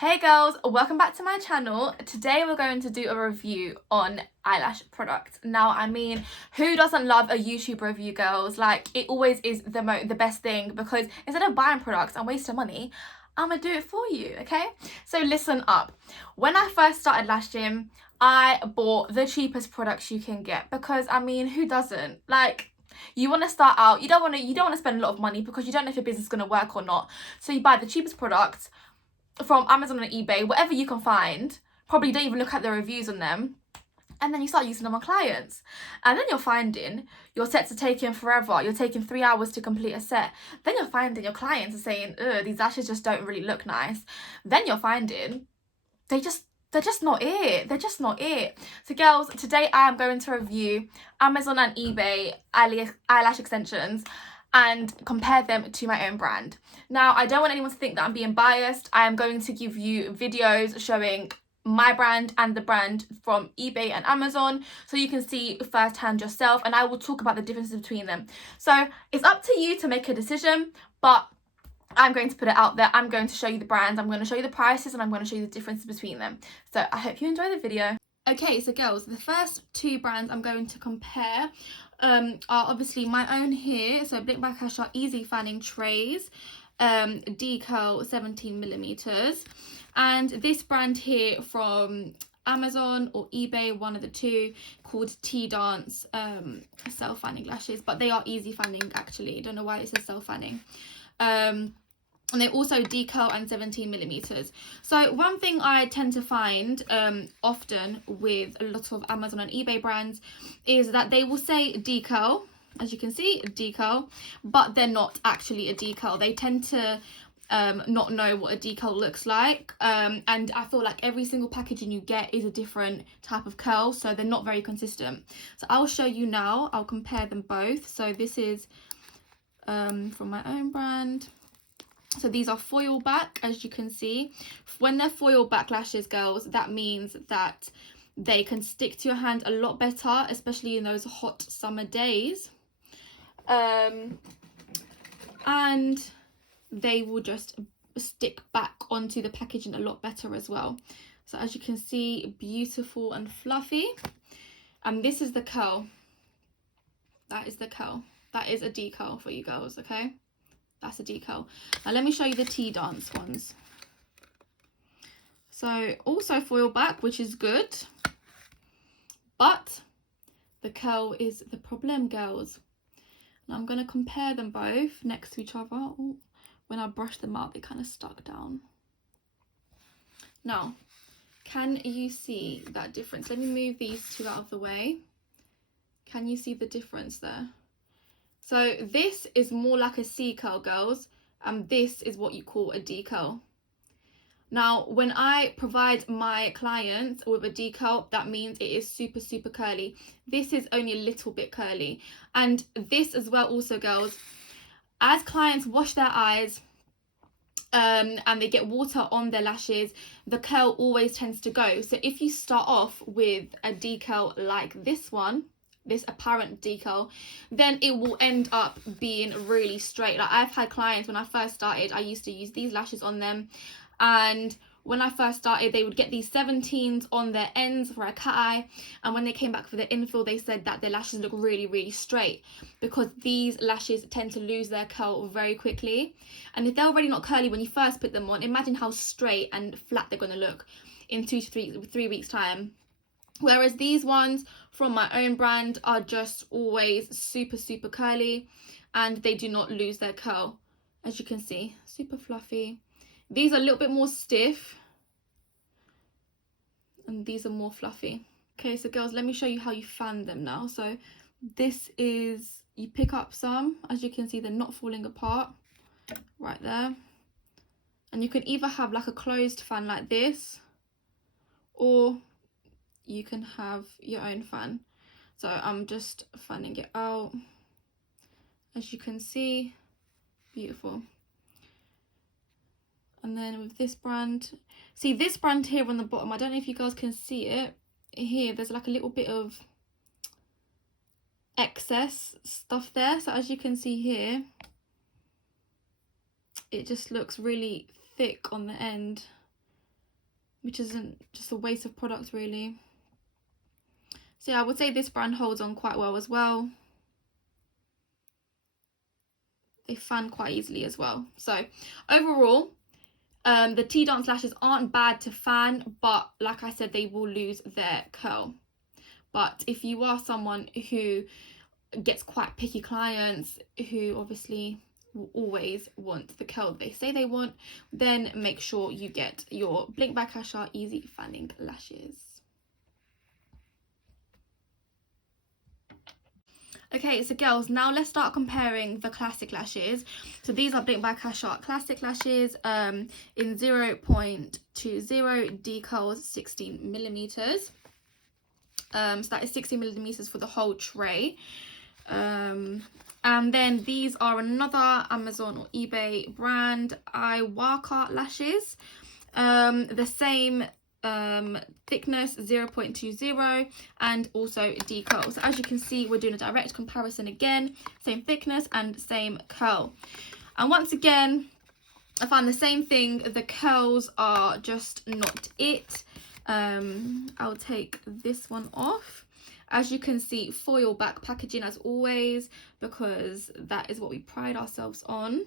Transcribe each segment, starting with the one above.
Hey girls, welcome back to my channel. Today we're going to do a review on eyelash products. Now, I mean, who doesn't love a YouTube review, girls? Like, it always is the best thing, because instead of buying products and wasting money, I'm gonna do it for you, okay? So listen up. When I first started Lash Gym, I bought the cheapest products you can get, because I mean, who doesn't? Like, you want to start out, you don't want to spend a lot of money because you don't know if your business is going to work or not. So you buy the cheapest products from Amazon and eBay, whatever you can find. Probably don't even look at the reviews on them, and then you start using them on clients, and then you're finding your sets are taking forever. You're taking 3 hours to complete a set. Then you're finding your clients are saying, ugh, these lashes just don't really look nice. Then you're finding they're just not it. They're just not it. So girls, today I am going to review Amazon and eBay eyelash extensions and compare them to my own brand. Now, I don't want anyone to think that I'm being biased. I am going to give you videos showing my brand and the brand from eBay and Amazon, so you can see firsthand yourself, and I will talk about the differences between them. So it's up to you to make a decision, but I'm going to put it out there. I'm going to show you the brands, I'm going to show you the prices, and I'm going to show you the differences between them. So I hope you enjoy the video. Okay, so girls, the first two brands I'm going to compare are obviously my own here. So Blink by Cash are easy fanning trays, decal 17mm, and this brand here from Amazon or eBay, one of the two, called Tea Dance self fanning lashes, but they are easy fanning actually. Don't know why it says self fanning. And they also decal and 17mm. So one thing I tend to find often with a lot of Amazon and eBay brands is that they will say decal, as you can see, decal, but they're not actually a decal. They tend to not know what a decal looks like, and I feel like every single packaging you get is a different type of curl, so they're not very consistent. So I'll show you now. I'll compare them both. So this is from my own brand. So these are foil back, as you can see. When they're foil back lashes, girls, that means that they can stick to your hand a lot better, especially in those hot summer days. And they will just stick back onto the packaging a lot better as well. So as you can see, beautiful and fluffy. And this is the curl. That is the curl. That is a decal for you girls, okay? That's a decal. Now let me show you the Tea Dance ones. So also foil back, which is good, but the curl is the problem, girls. Now I'm going to compare them both next to each other. Ooh, when I brushed them out, they kind of stuck down. Now, can you see that difference? Let me move these two out of the way. Can you see the difference there? So this is more like a C curl, girls, and this is what you call a decal. Now, when I provide my clients with a decal, that means it is super, super curly. This is only a little bit curly. And this as well also, girls, as clients wash their eyes and they get water on their lashes, the curl always tends to go. So if you start off with a decal like this one, this apparent decal, then it will end up being really straight. Like, I've had clients, when I first started, I used to use these lashes on them, and when I first started, they would get these 17s on their ends for a cat eye, and when they came back for the infill, they said that their lashes look really, really straight, because these lashes tend to lose their curl very quickly. And if they're already not curly when you first put them on, imagine how straight and flat they're going to look in 2 to 3 weeks time. Whereas these ones from my own brand are just always super, super curly, and they do not lose their curl. As you can see, super fluffy. These are a little bit more stiff, and these are more fluffy. Okay, so girls, let me show you how you fan them now. So this is, you pick up some, as you can see, they're not falling apart right there. And you can either have like a closed fan like this, or you can have your own fan. So I'm just fanning it out, as you can see, beautiful. And then with this brand, see this brand here on the bottom, I don't know if you guys can see it here, there's like a little bit of excess stuff there. So as you can see here, it just looks really thick on the end. which isn't just a waste of product really. So yeah, I would say this brand holds on quite well as well. They fan quite easily as well. So overall, the Tea Dance lashes aren't bad to fan, but like I said, they will lose their curl. But if you are someone who gets quite picky clients, who obviously will always want the curl they say they want, then make sure you get your Blink by Kasha Easy Fanning Lashes. Okay, so girls, now let's start comparing the Klassic lashes. So these are Blink by Kasha Klassic lashes in 0.20 decals, 16 millimeters. So that is 60 millimeters for the whole tray. And then these are another Amazon or eBay brand, Iwaka lashes. The same thickness, 0.20, and also decal. So as you can see, we're doing a direct comparison again, same thickness and same curl. And once again, I found the same thing, the curls are just not it. I'll take this one off. As you can see, foil back packaging as always, because that is what we pride ourselves on.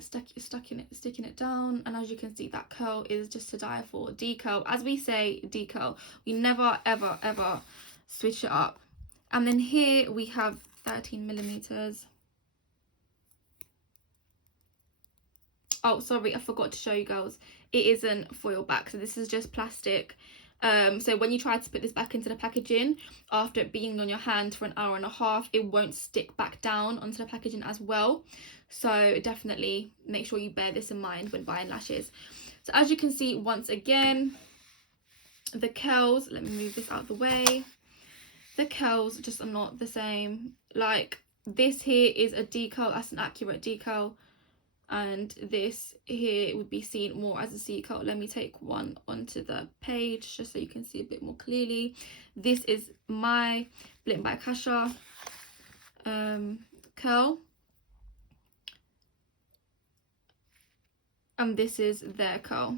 Sticking it down, and as you can see, that curl is just to die for. Decal, as we say, decal, we never ever switch it up. And then here we have 13 millimeters. Oh, sorry, I forgot to show you girls, it isn't foil back, so this is just plastic. So when you try to put this back into the packaging after it being on your hand for an hour and a half, it won't stick back down onto the packaging as well. So definitely make sure you bear this in mind when buying lashes. So as you can see, once again, the curls, let me move this out of the way, the curls just are not the same. Like this here is a decal, that's an accurate decal, and this here would be seen more as a C-curl. Let me take one onto the page just so you can see a bit more clearly. This is my Blink by Kasha curl, and this is their curl.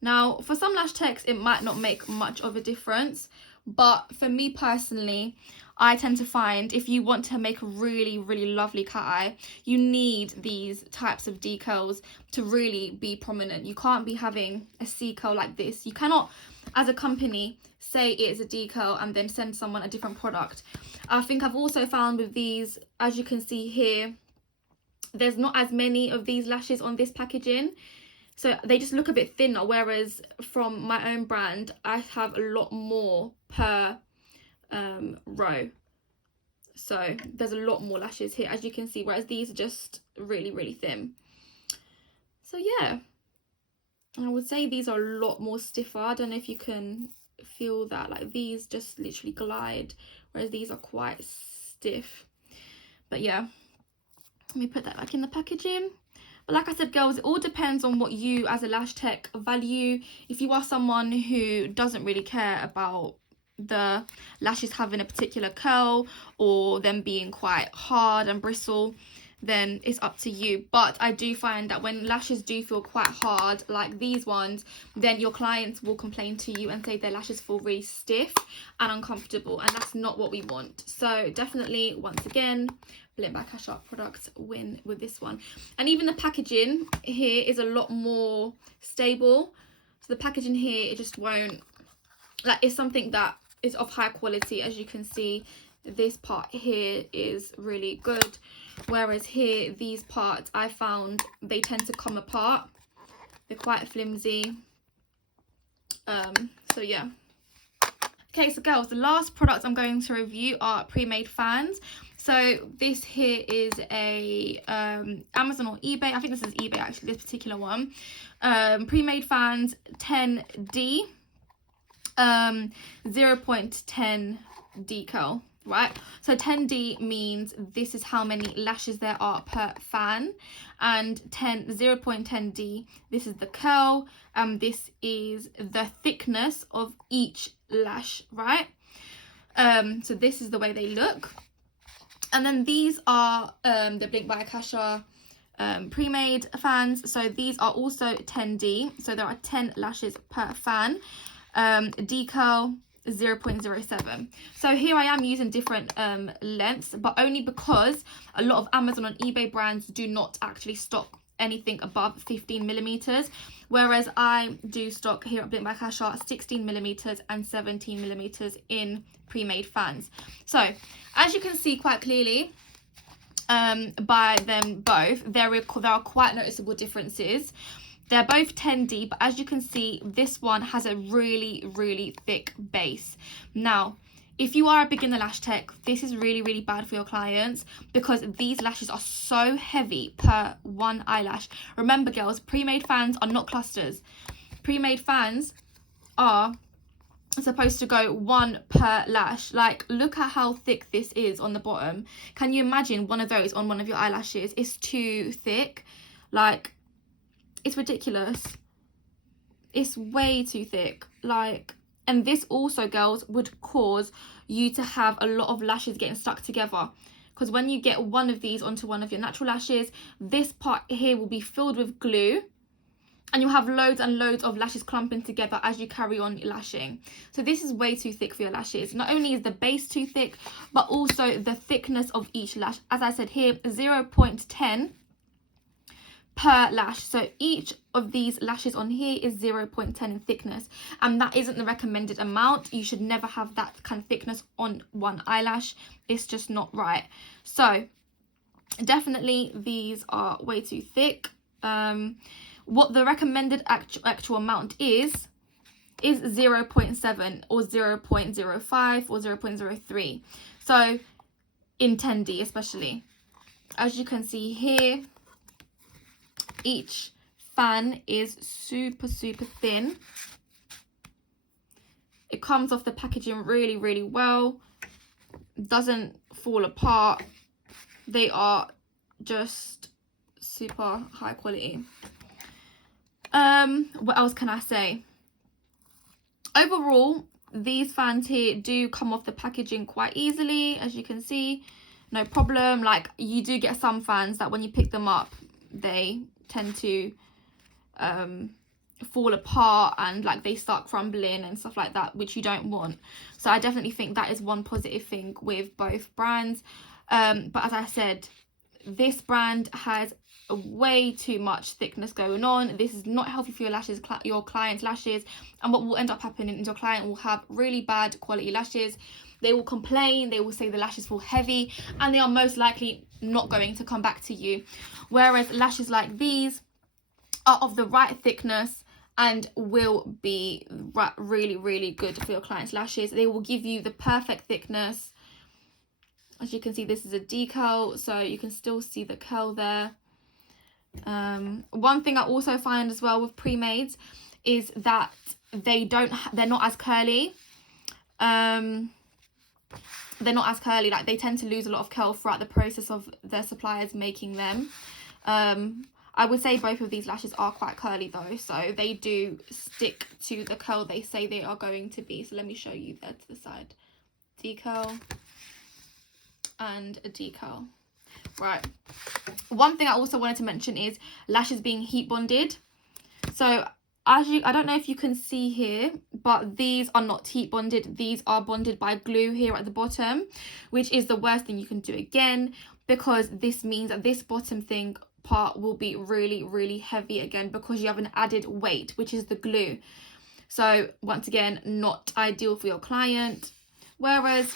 Now for some lash techs it might not make much of a difference, but for me personally, I tend to find if you want to make a really lovely cat eye, you need these types of decals to really be prominent. You can't be having a C curl like this. You cannot, as a company, say it's a decal and then send someone a different product. I think I've also found with these, as you can see here, there's not as many of these lashes on this packaging, so they just look a bit thinner, whereas from my own brand I have a lot more per row. So there's a lot more lashes here, as you can see, whereas these are just really thin. So yeah, I would say these are a lot more stiffer. I don't know if you can feel that, like these just literally glide, whereas these are quite stiff. But yeah, let me put that back in the packaging. But like I said, girls, it all depends on what you as a lash tech value. If you are someone who doesn't really care about the lashes having a particular curl or them being quite hard and bristle, then it's up to you. But I do find that when lashes do feel quite hard, like these ones, then your clients will complain to you and say their lashes feel really stiff and uncomfortable, and that's not what we want. So definitely, once again, Blink by Kasha products win with this one. And even the packaging here is a lot more stable. So the packaging here, it just won't, like, it's something that is of high quality. As you can see, this part here is really good, whereas here, these parts, I found they tend to come apart. They're quite flimsy. So yeah. Okay, so girls, the last products I'm going to review are pre-made fans. So this here is a Amazon or eBay. I think this is eBay actually, this particular one. Pre-made fans 10D, 0.10 decal, right? So 10D means this is how many lashes there are per fan, and 0.10D, this is the curl, and this is the thickness of each lash, right? So this is the way they look. And then these are the Blink by Kasha pre-made fans. So these are also 10D, so there are 10 lashes per fan. Decal 0.07. So here I am using different lengths, but only because a lot of Amazon and eBay brands do not actually stock anything above 15 millimeters, whereas I do stock here at Blink by Kasha 16 millimeters and 17 millimeters in pre-made fans. So as you can see quite clearly by them both, there are quite noticeable differences. They're both 10D, but as you can see, this one has a really thick base. Now, if you are a beginner lash tech, this is really bad for your clients because these lashes are so heavy per one eyelash. Remember, girls, pre-made fans are not clusters. Pre-made fans are supposed to go one per lash. Like, look at how thick this is on the bottom. Can you imagine one of those on one of your eyelashes? It's too thick. Like, it's ridiculous. It's way too thick. Like, and this also, girls, would cause you to have a lot of lashes getting stuck together, because when you get one of these onto one of your natural lashes, this part here will be filled with glue and you'll have loads and loads of lashes clumping together as you carry on lashing. So this is way too thick for your lashes. Not only is the base too thick, but also the thickness of each lash. As I said here, 0.10 per lash. So each of these lashes on here is 0.10 in thickness, and that isn't the recommended amount. You should never have that kind of thickness on one eyelash. It's just not right. So definitely these are way too thick. What the recommended actual amount is 0.7 or 0.05 or 0.03. So in 10D especially, as you can see here, each fan is super thin. It comes off the packaging really well, doesn't fall apart. They are just super high quality. What else can I say? Overall, these fans here do come off the packaging quite easily, as you can see, no problem. Like, you do get some fans that when you pick them up, they tend to fall apart and like they start crumbling and stuff like that, which you don't want. So I definitely think that is one positive thing with both brands. But as I said, this brand has way too much thickness going on. This is not healthy for your lashes, your client's lashes, and what will end up happening is your client will have really bad quality lashes. They will complain, they will say the lashes feel heavy, and they are most likely not going to come back to you. Whereas lashes like these are of the right thickness and will be really good for your client's lashes. They will give you the perfect thickness. As you can see, this is a decal, so you can still see the curl there. One thing I also find as well with pre-mades is that they're not as curly. They're not as curly. Like, they tend to lose a lot of curl throughout the process of their suppliers making them. I would say both of these lashes are quite curly though, so they do stick to the curl they say they are going to be. So let me show you there to the side. Decal and a decal. Right, one thing I also wanted to mention is lashes being heat bonded. So I don't know if you can see here, but these are not heat bonded. These are bonded by glue here at the bottom, which is the worst thing you can do again, because this means that this bottom thing part will be really heavy again, because you have an added weight, which is the glue. So once again, not ideal for your client. Whereas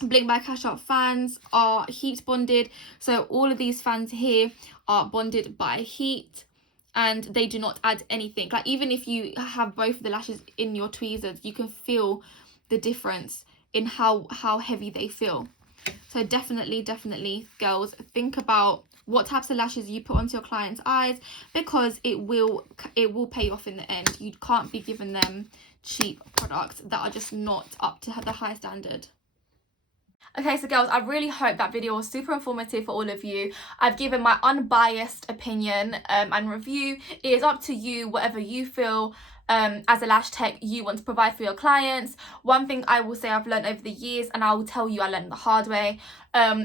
Blink by Kasha fans are heat bonded, so all of these fans here are bonded by heat and they do not add anything. Like, even if you have both of the lashes in your tweezers, you can feel the difference in how heavy they feel. So definitely girls, think about what types of lashes you put onto your client's eyes, because it will pay off in the end. You can't be giving them cheap products that are just not up to the high standard. Okay, so girls, I really hope that video was super informative for all of you. I've given my unbiased opinion and review. It is up to you, whatever you feel as a lash tech, you want to provide for your clients. One thing I will say I've learned over the years, and I will tell you I learned the hard way,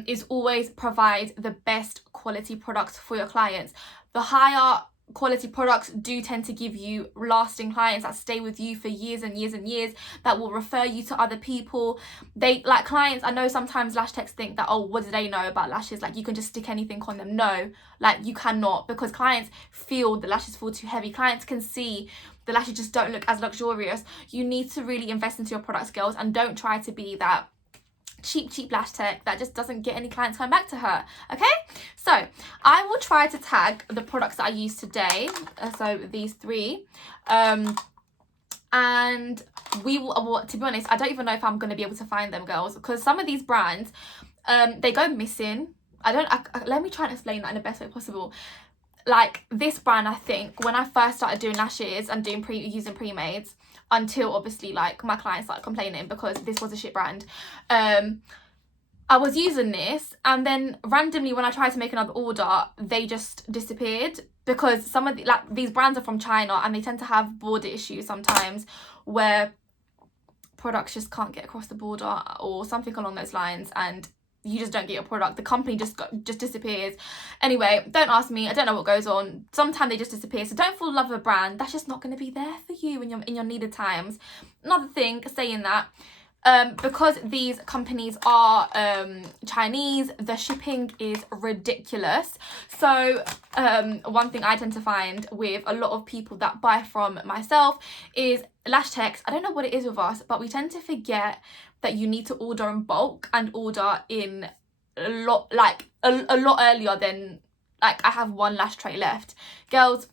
is always provide the best quality products for your clients. The higher quality products do tend to give you lasting clients that stay with you for years and years and years, that will refer you to other people. They, like, clients, I know sometimes lash techs think that, oh, what do they know about lashes, like you can just stick anything on them. No, like you cannot, because clients feel the lashes fall too heavy. Clients can see the lashes just don't look as luxurious. You need to really invest into your products, girls, and don't try to be that cheap lash tech that just doesn't get any clients coming back to her. Okay, so I will try to tag the products that I use today, so these 3, and we will, well, to be honest, I don't even know if I'm going to be able to find them, girls, because some of these brands, they go missing. Let me try and explain that in the best way possible. Like this brand, I think when I first started doing lashes and doing using pre-mades, until obviously like my clients started complaining because this was a shit brand, I was using this, and then randomly when I tried to make another order, they just disappeared, because some of the, like, these brands are from China, and they tend to have border issues sometimes where products just can't get across the border or something along those lines, and you just don't get your product. The company just disappears. Anyway, don't ask me, I don't know what goes on. Sometimes they just disappear. So don't fall in love with a brand that's just not going to be there for you in your needed times. Another thing, saying that, because these companies are Chinese, the shipping is ridiculous. So one thing I tend to find with a lot of people that buy from myself is lash techs, I don't know what it is with us, but we tend to forget that you need to order in bulk and order in a lot, like a lot earlier than, like, I have 1 lash tray left. Girls,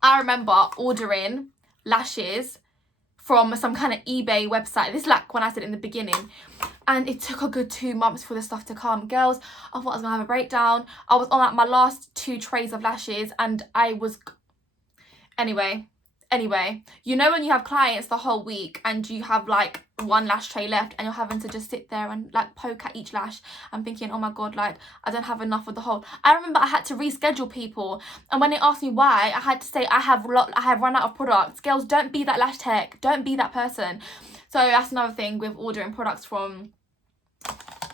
I remember ordering lashes from some kind of eBay website. This is like when I said in the beginning, and it took a good 2 months for the stuff to come. Girls, I thought I was gonna have a breakdown. I was on like my last 2 trays of lashes, and I was, anyway, you know when you have clients the whole week and you have like 1 lash tray left, and you're having to just sit there and like poke at each lash and thinking, oh my god, like I don't have enough of the whole. I remember I had to reschedule people, and when they asked me why, I had to say I have run out of products. Girls, don't be that lash tech, don't be that person. So that's another thing with ordering products from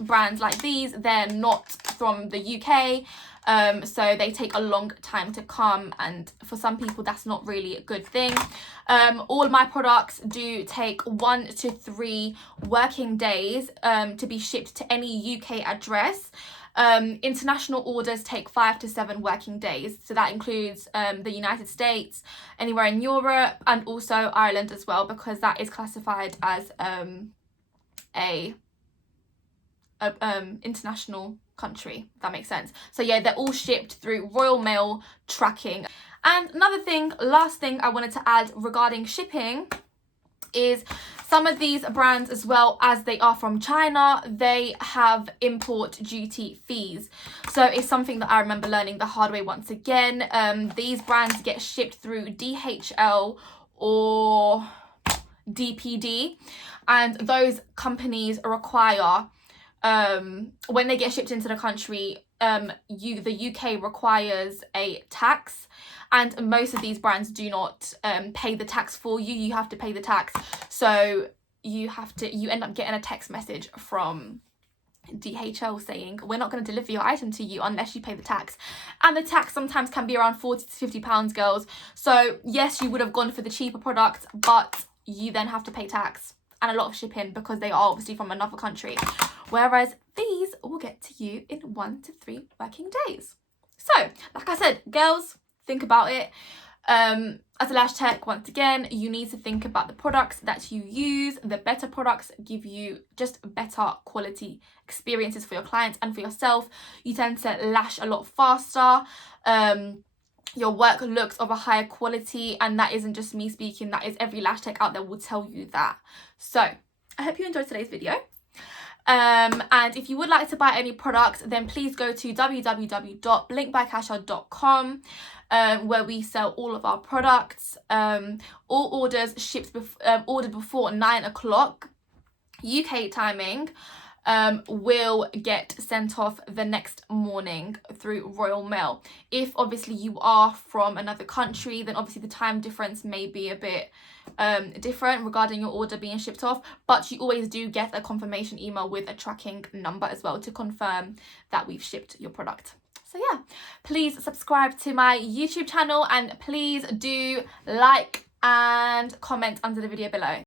brands like these. They're not from the UK, so they take a long time to come, and for some people that's not really a good thing. All my products do take 1 to 3 working days to be shipped to any UK address. International orders take 5 to 7 working days, so that includes the United States, anywhere in Europe, and also Ireland as well, because that is classified as a international country, if that makes sense. So yeah, they're all shipped through Royal Mail tracking. And another thing, last thing I wanted to add regarding shipping is some of these brands, as well as they are from China, they have import duty fees. So it's something that I remember learning the hard way once again. These brands get shipped through DHL or DPD, and those companies require, when they get shipped into the country, the UK requires a tax, and most of these brands do not pay the tax for you. You have to pay the tax, so you end up getting a text message from DHL saying, we're not going to deliver your item to you unless you pay the tax. And the tax sometimes can be around 40 to 50 pounds, girls. So yes, you would have gone for the cheaper product, but you then have to pay tax and a lot of shipping because they are obviously from another country, whereas these will get to you in 1 to 3 working days. So like I said, girls, think about it. As a lash tech, once again, you need to think about the products that you use. The better products give you just better quality experiences for your clients and for yourself. You tend to lash a lot faster. Your work looks of a higher quality, and that isn't just me speaking, that is every lash tech out there will tell you that. So I hope you enjoyed today's video. And if you would like to buy any products, then please go to www.blinkbykasha.com, where we sell all of our products. All orders ordered before 9 o'clock UK timing. will get sent off the next morning through Royal Mail. If obviously you are from another country, then obviously the time difference may be a bit different regarding your order being shipped off, but you always do get a confirmation email with a tracking number as well to confirm that we've shipped your product. So yeah, please subscribe to my YouTube channel and please do like and comment under the video below.